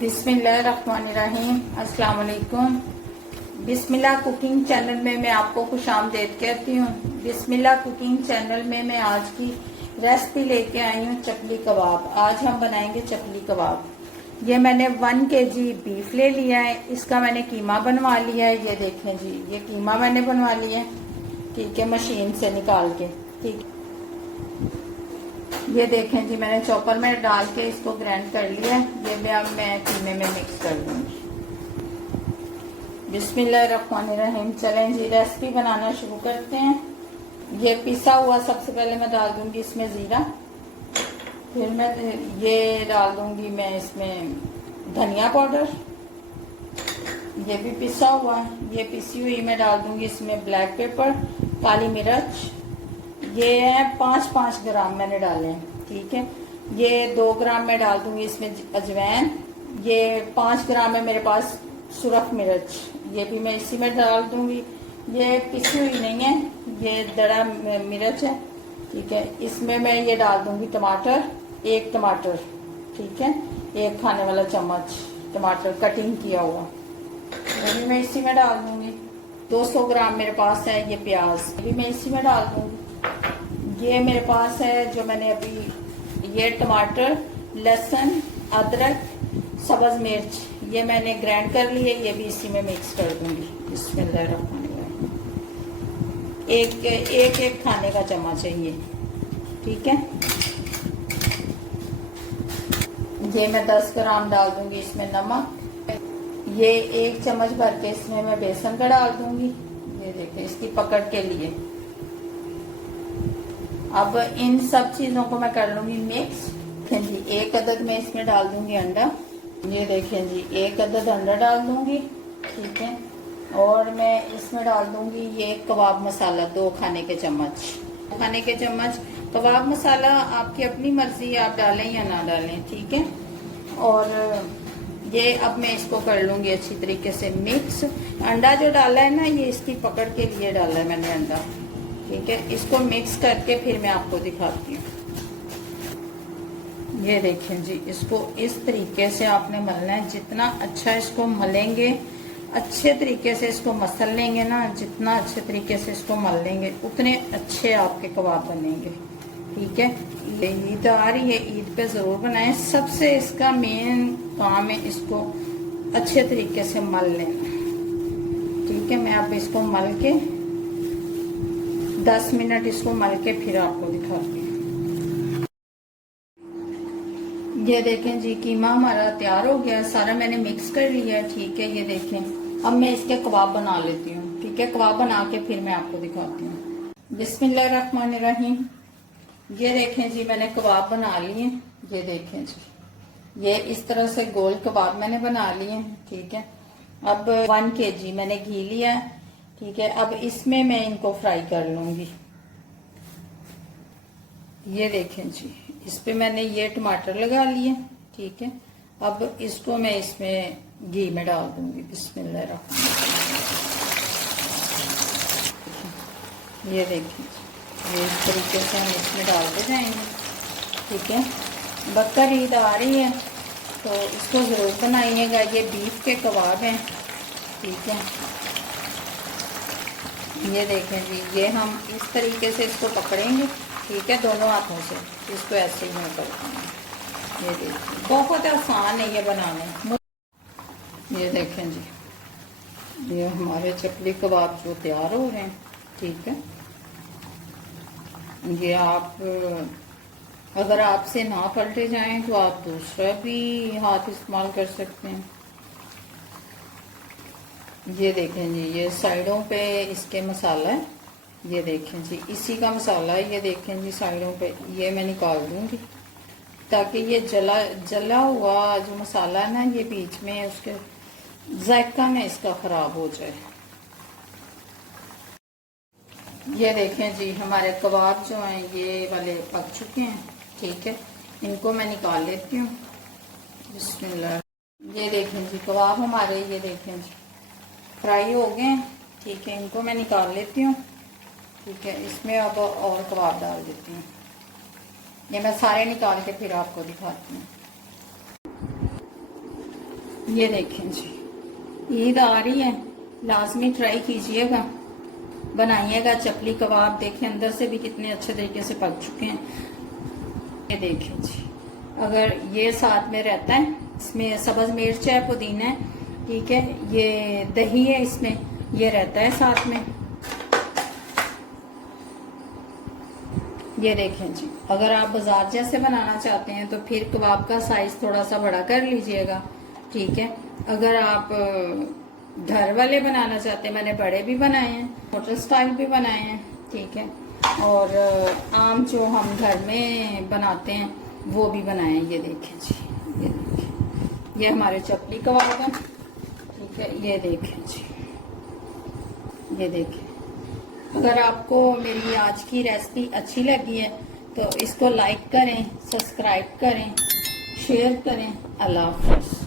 बिस्मिल्लाहिर्रहमानिर्रहीम। अस्सलाम वालेकुम। बिस्मिल्लाह कुकिंग चैनल में मैं आपको खुशामदीद कहती हूँ। बिस्मिल्लाह कुकिंग चैनल में मैं आज की रेसिपी लेके आई हूँ चकली कबाब। आज हम बनाएंगे चकली कबाब। ये मैंने 1 kg बीफ ले लिया है। इसका मैंने कीमा बनवा लिया है। ये देखें जी, ये कीमा मैंने बनवा लिया है, ठीक है, मशीन से निकाल के। ठीक, ये देखें जी, मैंने चॉपर में डाल के इसको ग्राइंड कर लिया है। ये भी अब मैं कीमे में मिक्स कर दूंगी। बिस्मिल्लाहिर्रहमानिर्रहीम। चलें जी, रेसिपी बनाना शुरू करते हैं। ये पिसा हुआ सबसे पहले मैं डाल दूंगी इसमें जीरा, फिर मैं ये डाल दूंगी मैं इसमें धनिया पाउडर, ये भी पिसा हुआ है। ये पिसी हुई मैं डाल दूंगी इसमें ब्लैक पेपर, काली मिर्च, ये है 5-5 ग्राम मैंने डाले हैं, ठीक है। ये 2 ग्राम मैं डाल दूंगी इसमें अजवैन। ये 5 ग्राम है मेरे पास सुरख मिर्च, ये भी मैं इसी में डाल दूंगी। ये पिसी हुई नहीं है, ये दड़ा मिर्च है, ठीक है। इसमें मैं ये डाल दूंगी टमाटर, 1 टमाटर, ठीक है, 1 खाने वाला चम्मच टमाटर कटिंग किया हुआ, वो भी मैं इसी में डाल दूंगी। 200 ग्राम मेरे पास है ये प्याज, ये भी मैं इसी में डाल दूंगी। ये मेरे पास है जो मैंने अभी, ये टमाटर, लहसुन, अदरक, सब्ज मिर्च, ये मैंने ग्राइंड कर ली है, ये भी इसी में मिक्स कर दूंगी। बिस्मिल्लाहिर्रहमानिर्रहीम। एक खाने का चम्मच है ये, ठीक है। ये मैं 10 ग्राम डाल दूंगी इसमें नमक। ये 1 चम्मच भर के इसमें मैं बेसन का डाल दूंगी, ये देखिए, इसकी पकड़ के लिए। अब इन सब चीजों को मैं कर लूंगी मिक्स। देखें जी, 1 अदद मैं इसमें डाल दूंगी अंडा, ये देखें जी, 1 अदद अंडा डाल दूंगी, ठीक है। और मैं इसमें डाल दूंगी ये कबाब मसाला, 2 खाने के चम्मच, 2 खाने के चम्मच कबाब मसाला। आपकी अपनी मर्जी, आप डालें या ना डालें, ठीक है। और ये अब मैं इसको कर लूंगी अच्छी तरीके से मिक्स। अंडा जो डाला है ना, ये इसकी पकड़ के लिए डाला है मैंने अंडा, ठीक है। इसको मिक्स करके फिर मैं आपको दिखाती हूँ। ये देखें जी, इसको इस तरीके से आपने मलना है। जितना अच्छा इसको मलेंगे, अच्छे तरीके से इसको मसल लेंगे ना, जितना अच्छे तरीके से इसको मल लेंगे, उतने अच्छे आपके कबाब बनेंगे, ठीक है। ईद आ रही है, ईद पे जरूर बनाएं। सबसे इसका मेन काम है इसको अच्छे तरीके से मल लेना, ठीक है। मैं अब इसको मल के 10 मिनट इसको मल के फिर आपको दिखाती हूँ। ये देखें जी, कीमा हमारा तैयार हो गया, सारा मैंने मिक्स कर लिया है, ठीक है। ये देखें, अब मैं इसके कबाब बना लेती हूँ, ठीक है। कबाब बना के फिर मैं आपको दिखाती हूँ। बिस्मिल्लाहिर्रहमानिर्रहीम। ये देखें जी, मैंने कबाब बना लिए। ये देखें जी, ये इस तरह से गोल कबाब मैंने बना लिए, ठीक है। अब 1 kg मैंने घी लिया, ठीक है। अब इसमें मैं इनको फ्राई कर लूंगी। ये देखें जी, इस पे मैंने ये टमाटर लगा लिए, ठीक है। अब इसको मैं इसमें घी में डाल दूंगी। बिस्मिल्लाहिर्रहमानिर्रहीम। ये देखिए, ये इस तरीके से हम इसमें डालते जाएंगे, ठीक है। बकर ईद आ रही है तो इसको जरूर बनाइएगा। ये बीफ के कबाब हैं, ठीक है। ये देखें जी, ये हम इस तरीके से इसको पकड़ेंगे, ठीक है, दोनों हाथों से इसको ऐसे ही मैं करता हूँ। ये देखिए, बहुत आसान है ये बनाने। ये देखें जी, ये हमारे चकली कबाब जो तैयार हो रहे हैं, ठीक है। ये आप, अगर आपसे ना पलटे जाएं तो आप दूसरा भी हाथ इस्तेमाल कर सकते हैं। ये देखें जी, ये साइडों पे इसके मसाला है, ये देखें जी, इसी का मसाला है। ये देखें जी, साइडों पे ये मैं निकाल दूंगी ताकि ये जला हुआ जो मसाला है ना, ये बीच में उसके जायका में इसका खराब हो जाए। ये देखें जी, हमारे कबाब जो हैं ये वाले पक चुके हैं, ठीक है। इनको मैं निकाल लेती हूँ। बिस्मिल्लाह। ये देखें जी, कबाब हमारे, ये देखें जी, फ्राई हो गए, ठीक है। इनको मैं निकाल लेती हूँ, ठीक है। इसमें अब और कबाब डाल देती हूँ। ये मैं सारे निकाल के फिर आपको दिखाती हूँ। ये देखें जी, ईद आ रही है, लाजमी ट्राई कीजिएगा, बनाइएगा चपली कबाब। देखें अंदर से भी कितने अच्छे तरीके से पक चुके हैं। ये देखें जी, अगर ये साथ में रहता है, इसमें सब्ज मिर्च है, पुदीना है, ठीक है, ये दही है, इसमें ये रहता है साथ में। ये देखें जी, अगर आप बाजार जैसे बनाना चाहते हैं तो फिर कबाब का साइज थोड़ा सा बड़ा कर लीजिएगा, ठीक है। अगर आप घर वाले बनाना चाहते हैं, मैंने बड़े भी बनाए हैं, होटल स्टाइल भी बनाए हैं, ठीक है, और आम जो हम घर में बनाते हैं वो भी बनाए हैं। ये देखें जी, ये देखें, ये हमारे चपली कबाब हैं, ठीक है। ये देखें जी, ये देखें। अगर आपको मेरी आज की रेसिपी अच्छी लगी है तो इसको लाइक करें, सब्सक्राइब करें, शेयर करें। अल्लाह हाफ़िज़।